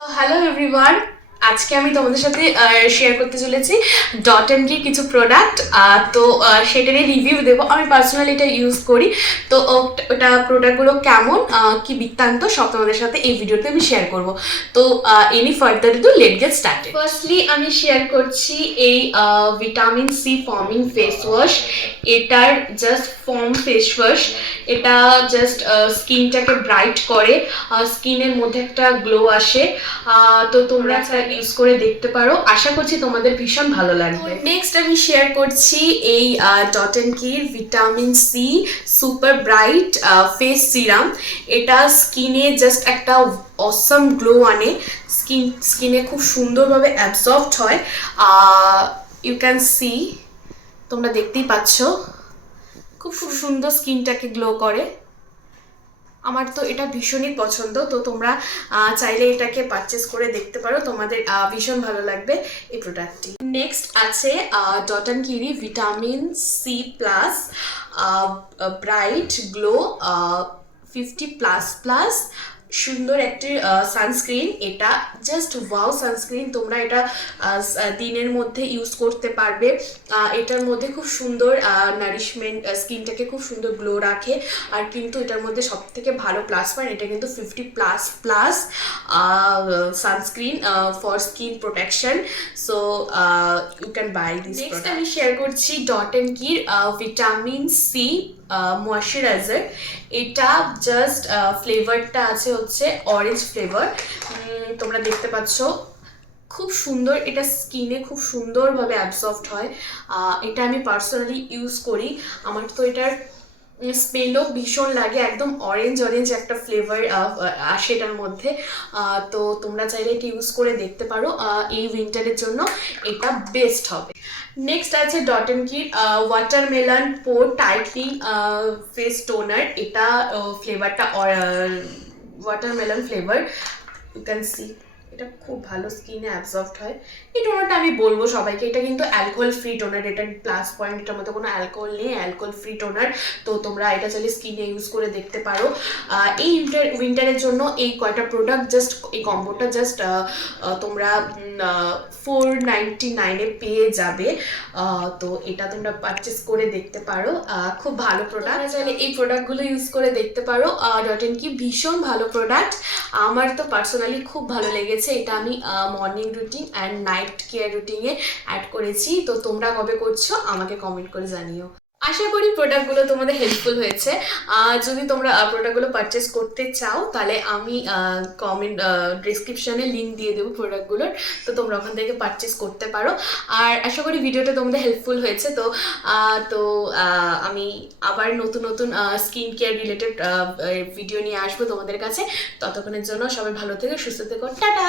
Hello everyone, আজকে আমি তোমাদের সাথে শেয়ার করতে চলেছি ডট এন্ড কি কিছু প্রোডাক্ট। তো সেটারই রিভিউ দেবো। আমি পার্সোনালি এটা ইউজ করি, তো ওটা প্রোডাক্টগুলো কেমন, কি বৃত্তান্ত সব তোমাদের সাথে এই ভিডিওতে আমি শেয়ার করব। তো any further ado let get started. Firstly আমি শেয়ার করছি এই ভিটামিন সি ফর্মিং ফেস ওয়াশ। এটার জাস্ট ফর্ম ফেস ওয়াশ। এটা জাস্ট স্কিনটাকে ব্রাইট করে, স্কিনের মধ্যে একটা গ্লো আসে। তো তোমরা ইউজ করে দেখতে পারো, আশা করছি তোমাদের ভীষণ ভালো লাগবে। নেক্সট আমি শেয়ার করছি এই ডট এন্ড কির vitamin C super bright face serum. এটা স্কিনে জাস্ট একটা অসম গ্লো আনে, স্কিনে খুব সুন্দরভাবে অ্যাবজর্বড হয়। ইউ ক্যান সি, তোমরা দেখতেই পাচ্ছ খুব সুন্দর স্কিনটাকে গ্লো করে। আমার তো এটা ভীষণই পছন্দ, তো তোমরা চাইলে এটাকে পারচেস করে দেখতে পারো, তোমাদের ভীষণ ভালো লাগবে এই প্রোডাক্টটি। নেক্সট আছে Dot and Key vitamin C plus bright glow 50++, সুন্দর একটি সানস্ক্রিন। এটা জাস্ট ওয়াও সানস্ক্রিন। তোমরা এটা দিনের মধ্যে ইউজ করতে পারবে। এটার মধ্যে খুব সুন্দর নারিশমেন্ট, স্কিনটাকে খুব সুন্দর গ্লো রাখে। আর কিন্তু এটার মধ্যে সব থেকে ভালো প্লাস পয়েন্ট, এটা কিন্তু 50++ sunscreen for skin protection. So you can buy this. Next আমি শেয়ার করছি ডট এন্ড কির ভিটামিন সি ময়শ্চারাইজার। এটা জাস্ট ফ্লেভারটা আছে হচ্ছে অরেঞ্জ ফ্লেভার। তোমরা দেখতে পাচ্ছ খুব সুন্দর, এটা স্কিনে খুব সুন্দরভাবে অ্যাবজর্বড হয়। এটা আমি পার্সোনালি ইউজ করি। আমার তো এটার স্মেলও ভীষণ লাগে, একদম অরেঞ্জ অরেঞ্জ একটা ফ্লেভার আসে এটার মধ্যে। তো তোমরা চাইলে এটা ইউজ করে দেখতে পারো, এই উইন্টারের জন্য এটা বেস্ট হবে। নেক্সট আছে ডট এন্ড কির watermelon pore tightening face toner. এটা ফ্লেভারটা watermelon flavour. You can see এটা খুব ভালো স্কিনে অ্যাবজর্বড হয়। এই টোনারটা আমি বলবো সবাইকে, এটা কিন্তু অ্যালকোহল ফ্রি টোনার। এটার প্লাস পয়েন্ট, এটার মধ্যে কোনো অ্যালকোহল নেই, অ্যালকোহল ফ্রি টোনার। তো তোমরা এটা চাইলে স্কিনে ইউজ করে দেখতে পারো। এই উইন্টারের জন্য এই কয়টা প্রোডাক্ট, জাস্ট এই কম্বোটা জাস্ট তোমরা 499-এ পেয়ে যাবে। তো এটা তোমরা পারচেস করে দেখতে পারো, খুব ভালো প্রোডাক্ট। চাইলে এই প্রোডাক্টগুলো ইউজ করে দেখতে পারো। ডট এন্ড কি ভীষণ ভালো প্রোডাক্ট, আমার তো পার্সোনালি খুব ভালো লেগেছে। এটা আমি morning routine and night care রুটিনে অ্যাড করেছি। তো তোমরা কবে করছো আমাকে কমেন্ট করে জানিও। আশা করি প্রোডাক্টগুলো তোমাদের হেল্পফুল হয়েছে। যদি তোমরা প্রোডাক্টগুলো পারচেস করতে চাও তাহলে আমি কমেন্ট ডিসক্রিপশানে লিঙ্ক দিয়ে দেবো প্রোডাক্টগুলোর, তো তোমরা ওখান থেকে পারচেস করতে পারো। আর আশা করি ভিডিওটা তোমাদের হেল্পফুল হয়েছে। তো তো আমি আবার নতুন নতুন স্কিন কেয়ার রিলেটেড ভিডিও নিয়ে আসবো তোমাদের কাছে। ততক্ষণের জন্য সবাই ভালো থেকো, সুস্থ থেকো, টাটা।